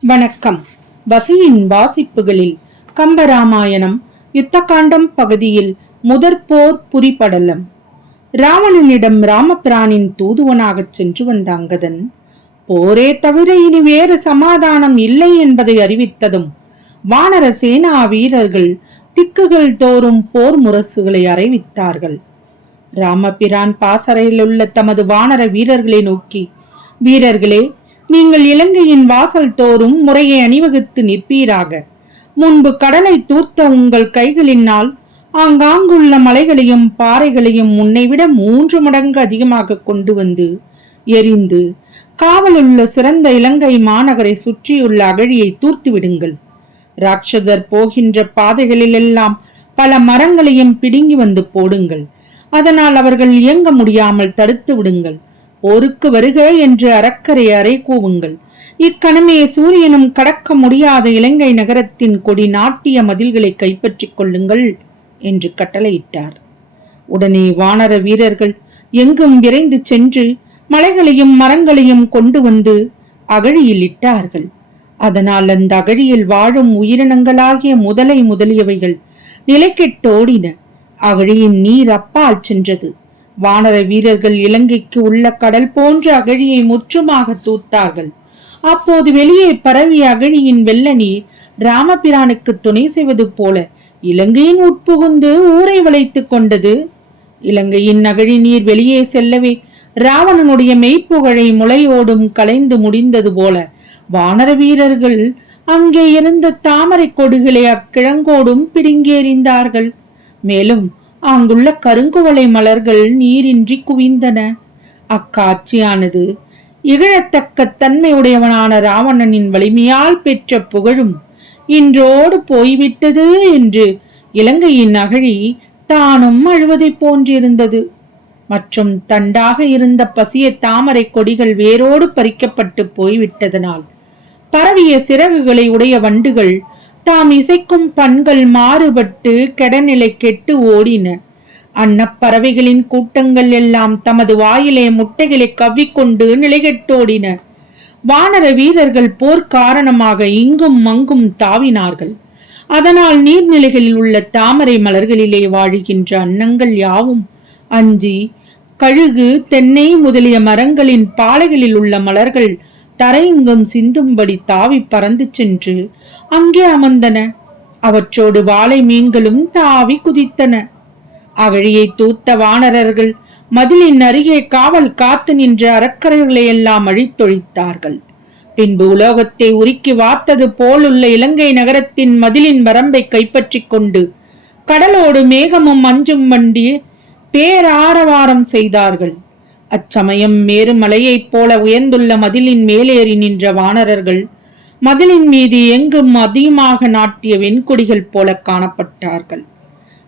வணக்கம். வசியின் வாசிப்புகளில் கம்பராமாயணம் யுத்தகாண்டம் பகுதியில் முதற்போர் புரிபடலம். ராவணனிடம் ராமபிரானின் தூதுவனாகச் சென்று வந்த அங்கதன் போரே தவிர இனி வேறு சமாதானம் இல்லை என்பதை அறிவித்ததும் வானர சேனா வீரர்கள் திக்குகள் தோறும் போர் முரசுகளை அறிவித்தார்கள். ராமபிரான் பாசறையில் உள்ள தமது வானர வீரர்களை நோக்கி, வீரர்களே, நீங்கள் இலங்கையின் வாசல் தோறும் முறையை அணிவகுத்து நிற்பீராக. முன்பு கடலை தூர்த்த உங்கள் கைகளினால் ஆங்காங்குள்ள மலைகளையும் பாறைகளையும் முன்னைவிட 3 மடங்கு அதிகமாக கொண்டு வந்து எரிந்து காவலுள்ள சிறந்த இலங்கை மாநகரை சுற்றியுள்ள அகழியை தூர்த்து விடுங்கள். ராட்சதர் போகின்ற பாதைகளிலெல்லாம் பல மரங்களையும் பிடுங்கி வந்து போடுங்கள். அதனால் அவர்கள் இயங்க முடியாமல் தடுத்து விடுங்கள். போருக்கு வருக என்று அரக்கரை அறை கூவுங்கள். இக்கணமே சூரியனும் கடக்க முடியாத இலங்கை நகரத்தின் கொடி நாட்டிய மதில்களை கைப்பற்றிக் கொள்ளுங்கள் என்று கட்டளையிட்டார். உடனே வானர வீரர்கள் எங்கும் விரைந்து சென்று மலைகளையும் மரங்களையும் கொண்டு வந்து அகழியில் இட்டார்கள். அதனால் அந்த அகழியில் வாழும் உயிரினங்களாகிய முதலை முதலியவைகள் நிலைக்கெட்டோடின. அகழியின் நீர் அப்பால் சென்றது. வானர வீரர்கள் இலங்கைக்கு உள்ள கடல் போன்ற அகழியை முற்றுமாக தூத்தார்கள். அப்போது வெளியே பரவிய அகழியின் வெள்ள நீர் ராமபிரானுக்கு துணை செய்வது போல இலங்கையின் உட்புகுந்து ஊரை வளைத்துக் கொண்டது. இலங்கையின் அகழி நீர் வெளியே செல்லவே ராவணனுடைய மெய்ப்புகழை முளையோடும் கலைந்து முடிந்தது போல வானர வீரர்கள் அங்கே இருந்த தாமரை கொடிகளை அக்கிழங்கோடும் பிடுங்கி எறிந்தார்கள். மேலும் அங்குள்ள கருங்குவளை மலர்கள் நீரின்றி குவிந்தன. அக்காட்சியானது இகழத்தக்க தன்மையுடையவனான ராவணனின் வலிமையால் பெற்ற புகழும் இன்றோடு போய்விட்டது என்று இலங்கையின் அகழி தானும் அழுவதை போன்றிருந்தது. மற்றும் தண்டாக இருந்த பசிய தாமரை கொடிகள் வேரோடு பறிக்கப்பட்டு போய்விட்டதனால் பரவிய சிறகுகளை உடைய வண்டுகள் தாம் இசைக்கும் பண்கள் மாறுபட்டு கெடநிலை கெட்டு ஓடின. அன்னப்பறவைகளின் கூட்டங்கள் எல்லாம் தமது வாயிலே முட்டைகளை கவ்விக்கொண்டு நிலைகெட்டோடின. வானர வீரர்கள் போர் காரணமாக இங்கும் அங்கும் தாவினார்கள். அதனால் நீர்நிலைகளில் உள்ள தாமரை மலர்களிலே வாழுகின்ற அன்னங்கள் யாவும் அஞ்சி கழுகு தென்னை முதலிய மரங்களின் பாலைகளில் உள்ள மலர்கள் தரையெங்கும் சிந்தும்படி தாவி பறந்து சென்று அங்கே அமர்ந்தன. அவற்றோடு வாழை மீன்களும் தாவி குதித்தன. அகழியை தூத்த வானரர்கள் மதிலின் அருகே காவல் காத்து நின்ற அரக்கர்களை எல்லாம் அழித்தொழித்தார்கள். பின்பு உலோகத்தை உருக்கி வார்த்தது போலுள்ள இலங்கை நகரத்தின் மதிலின் வரம்பை கைப்பற்றி கொண்டு கடலோடு மேகமும் மஞ்சும் வண்டி பேராரவாரம் செய்தார்கள். அச்சமயம் மேருமலையைப் போல உயர்ந்துள்ள மதிலின் மேலேறி நின்ற வானரர்கள் மதிலின் மீது எங்கும் அதிகமாக நாட்டிய வெண்கொடிகள் போல காணப்பட்டார்கள்.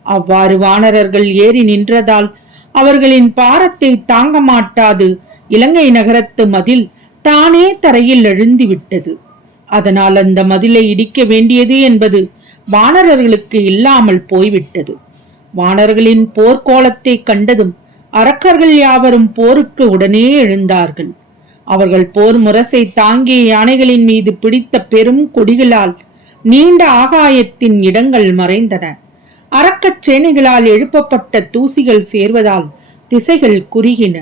அவ்வாறு வானரர்கள் ஏறி நின்றதால் அவர்களின் பாரத்தை தாங்க மாட்டாது இலங்கை நகரத்து மதில் தானே தரையில் எழுந்துவிட்டது. அதனால் அந்த மதிலை இடிக்க வேண்டியது என்பது வானரர்களுக்கு இல்லாமல் போய்விட்டது. வானர்களின் போர்க்கோலத்தை கண்டதும் அரக்கர்கள் யாவரும் போருக்கு உடனே எழுந்தார்கள். அவர்கள் போர் முரசை தாங்கிய யானைகளின் மீது பிடித்த பெரும் கொடிகளால் நீண்ட ஆகாயத்தின் இடங்கள் மறைந்தன. அரக்கச் சேனைகளால் எழுப்பப்பட்ட தூசிகள் சேர்வதால் திசைகள் குறுகின.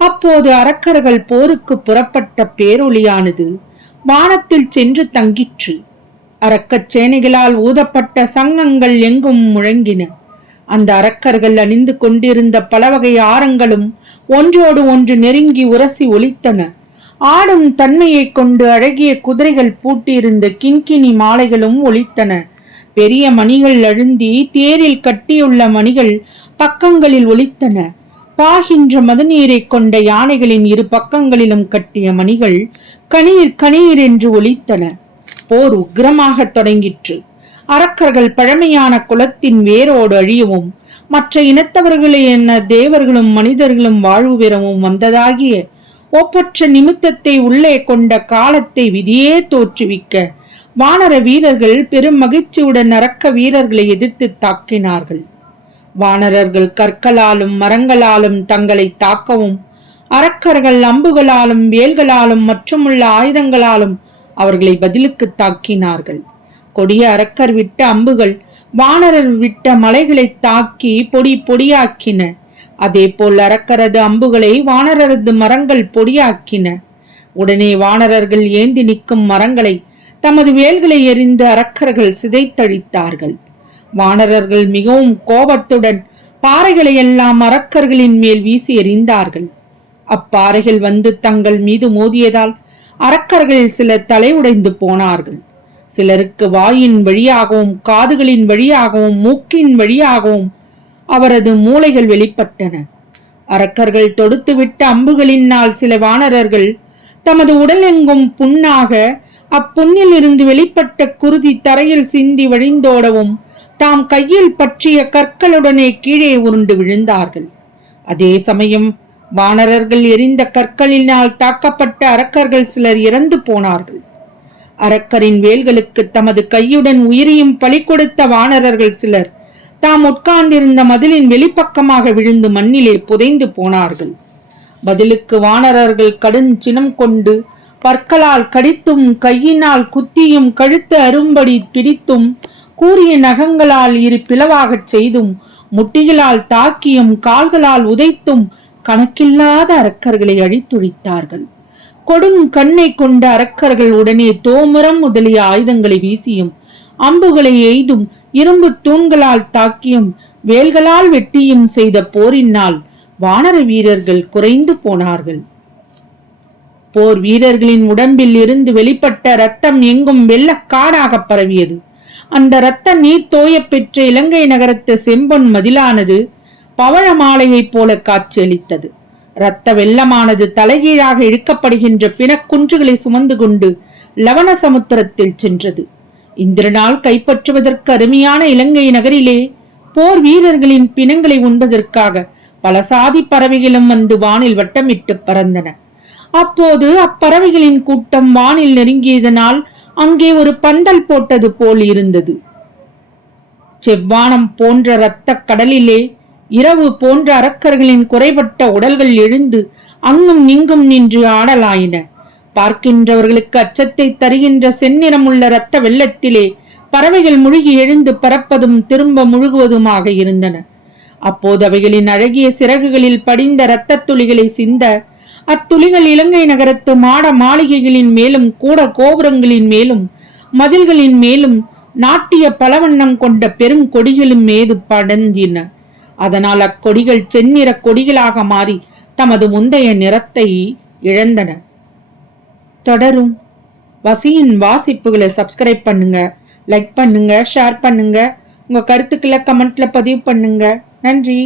அப்போது அரக்கர்கள் போருக்கு புறப்பட்ட பேரொளியானது வானத்தில் சென்று தங்கிற்று. அரக்கச் சேனைகளால் ஊதப்பட்ட சங்கங்கள் எங்கும் முழங்கின. அந்த அரக்கர்கள் அணிந்து கொண்டிருந்த பலவகை ஆரங்களும் ஒன்றோடு ஒன்று நெருங்கி உரசி ஒலித்தன. ஆடும் தன்மையை கொண்டு அழகிய குதிரைகள் பூட்டியிருந்த கிண்கிணி மாலைகளும் ஒலித்தன. பெரிய மணிகள் அழுந்தி தேரில் கட்டியுள்ள மணிகள் பக்கங்களில் ஒலித்தன. பாகின்ற மதநீரை கொண்ட யானைகளின் இரு பக்கங்களிலும் கட்டிய மணிகள் கணீர் கணீர் என்று ஒலித்தன. போர் உக்கிரமாக தொடங்கிற்று. அரக்கர்கள் பழமையான குலத்தின் வேரோடு அழியவும் மற்ற இனத்தவர்களே என்ன தேவர்களும் மனிதர்களும் வாழ்வு பெறவும் வந்ததாகிய ஒப்பற்ற நிமித்தத்தை உள்ளே கொண்ட காலத்தை விதியே தோற்றுவிக்க வானர வீரர்கள் பெரும் மகிழ்ச்சியுடன் அரக்க வீரர்களை எதிர்த்து தாக்கினார்கள். வானரர்கள் கற்களாலும் மரங்களாலும் தங்களை தாக்கவும், அரக்கர்கள் அம்புகளாலும் வேல்களாலும் மற்றுமுள்ள ஆயுதங்களாலும் அவர்களை பதிலுக்கு தாக்கினார்கள். கொடிய அரக்கர் விட்ட அம்புகள் வானரர் விட்ட மலைகளை தாக்கி பொடி பொடியாக்கின. அதே போல் அரக்கரது அம்புகளை வானரரது மரங்கள் பொடியாக்கின. உடனே வானரர்கள் ஏந்தி நிற்கும் மரங்களை தமது வேல்களை எறிந்து அரக்கர்கள் சிதைத்தழித்தார்கள். வானரர்கள் மிகவும் கோபத்துடன் பாறைகளை எல்லாம் அரக்கர்களின் மேல் வீசி எறிந்தார்கள். அப்பாறைகள் வந்து தங்கள் மீது மோதியதால் அரக்கர்கள் சிலர் தலை உடைந்து போனார்கள். சிலருக்கு வாயின் வழியாகவும் காதுகளின் வழியாகவும் மூக்கின் வழியாகவும் அவரது மூளைகள் வெளிப்பட்டன. அரக்கர்கள் தொடுத்துவிட்ட அம்புகளினால் சில வானரர்கள் தமது உடல் எங்கும் புண்ணாக, அப்புண்ணில் இருந்து வெளிப்பட்ட குருதி தரையில் சிந்தி வழிந்தோடவும் தாம் கையில் பற்றிய கற்களுடனே கீழே உருண்டு விழுந்தார்கள். அதே சமயம் வானரர்கள் எரிந்த கற்களினால் தாக்கப்பட்ட அரக்கர்கள் சிலர் இறந்து போனார்கள். அரக்கரின் வேல்களுக்கு தமது கையுடன் உயிரையும் பலி கொடுத்த வானரர்கள் சிலர் தாம் உட்கார்ந்திருந்த மதிலின் வெளிப்பக்கமாக விழுந்து மண்ணிலே புதைந்து போனார்கள். பதிலுக்கு வானரர்கள் கடும் சினம் கொண்டு பற்களால் கடித்தும் கையினால் குத்தியும் கழுத்து அரும்படி பிடித்தும் கூரிய நகங்களால் இரு பிளவாகச் செய்தும் முட்டிகளால் தாக்கியும் கால்களால் உதைத்தும் கணக்கில்லாத அரக்கர்களை அழித்துழித்தார்கள். கொடும் கண்ணை கொண்ட அரக்கர்கள் உடனே தோமரம் முதலிய ஆயுதங்களை வீசியும் அம்புகளை எய்தும் இரும்பு தூண்களால் தாக்கியும் வேல்களால் வெட்டியும் செய்த போரினால் வானர வீரர்கள் குறைந்து போனார்கள். போர் வீரர்களின் உடம்பில் இருந்து வெளிப்பட்ட இரத்தம் எங்கும் வெள்ளக்காடாக பரவியது. அந்த இரத்த நீர் தோய பெற்ற இலங்கை நகரத்து செம்பொன் மதிலானது பவழ மாலையைப் போல காட்சியளித்தது. இரத்த வெள்ளமானது தலைகீழாக இழுக்கப்படுகின்ற பிணக்குன்றுகளை சுமந்து கொண்டு லவண சமுத்திரத்தில் சென்றது. இந்திரனால் கைப்பற்றுவதற்கு அருமையான இலங்கை நகரிலே போர் வீரர்களின் பிணங்களை உண்பதற்காக பல சாதி பறவைகளும் வந்து வானில் வட்டமிட்டு பறந்தன. அப்போது அப்பறவைகளின் கூட்டம் வானில் நெருங்கியதனால் அங்கே ஒரு பந்தல் போட்டது போல் இருந்தது. செவ்வானம் போன்ற இரத்த கடலிலே இரவு போன்ற அரக்கர்களின் குறைபட்ட உடல்கள் எழுந்து அங்கும் இங்கும் நின்று ஆடலாயின. பார்க்கின்றவர்களுக்கு அச்சத்தை தருகின்ற செந்நிறமுள்ள இரத்த வெள்ளத்திலே பறவைகள் முழுகி எழுந்து பறப்பதும் திரும்ப முழுகுவதுமாக இருந்தன. அப்போது அவைகளின் அழகிய சிறகுகளில் படிந்த இரத்த துளிகளை சிந்த அத்துளிகள் இலங்கை நகரத்து மாட மாளிகைகளின் மேலும் கூட கோபுரங்களின் மேலும் மதில்களின் மேலும் நாட்டிய பலவண்ணம் கொண்ட பெரும் கொடிகளும் மீது படர்ந்தின. அதனால் அக்கொடிகள் செந்நிற கொடிகளாக மாறி தமது முந்தைய நிறத்தை இழந்தன. தொடரும். வசியின் வாசிப்புகளை சப்ஸ்கிரைப் பண்ணுங்க, லைக் பண்ணுங்க, ஷேர் பண்ணுங்க, உங்க கருத்துக்களை கமெண்ட்ல பதிவு பண்ணுங்க. நன்றி.